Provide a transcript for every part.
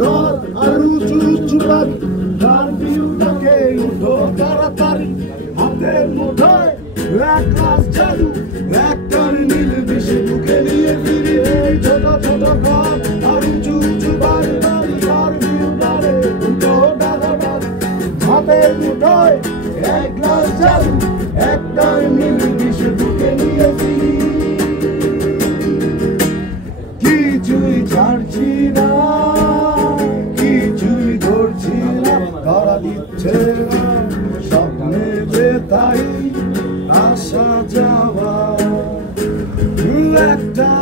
ঘর আর উঁচু উঁচু বাড়ি, তার ভিউটাকে উঠো তাড়াতাড়ি। হাতের মুঠোয় এক গ্লাস জাদু, একটার নীল বিষে বুকে নিয়ে ফিরি। এই ছোট ছোট ঘর আর উঁচু উঁচু বাড়ি, বাড়ি তার ভিউটারে উঠো তাড়াতাড়ি। হাতের মুঠোয় এক গ্লাস জাদু, একটার নীল বিষে বুকে নিয়ে ফিরি। কিছুই ছাড়ছি না, কিছুই ধরছি না, ধরা দিচ্ছে না স্বপ্নে যে তাই আসা যাওয়া। একটা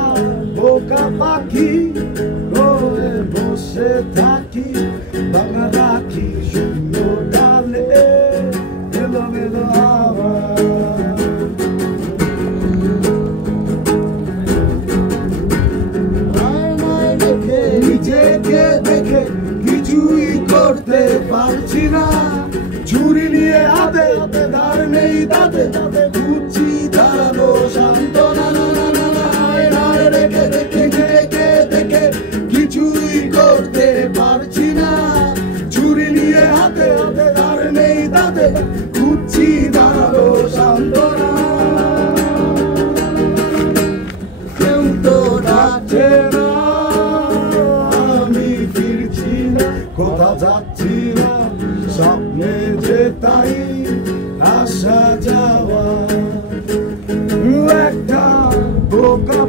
বোকা পাখি রয়ে বসে থাকি, ভাঙা রাখি শূন্য ডালে এলোমেলো হাওয়া। নিজেকে দেখে কিছুই করতে পারছি না, ছুরি নিয়ে হাতে ধার নেই তাতে, খুঁজছি দাঁড়ানো সান্ত্বনা। রেখে রেখে নিজেকে দেখে কিছুই করতে পারছি না, ছুরি নিয়ে হাতে ধার নেই তাতে, খুঁজছি দাঁড়ানো সান্ত্বনা। কেউ তো ডাকছে না, আমি ফিরছি না, কোথা যাচ্ছি না, স্বপ্নে যে তাই আসা যাওয়া। একটা বোকা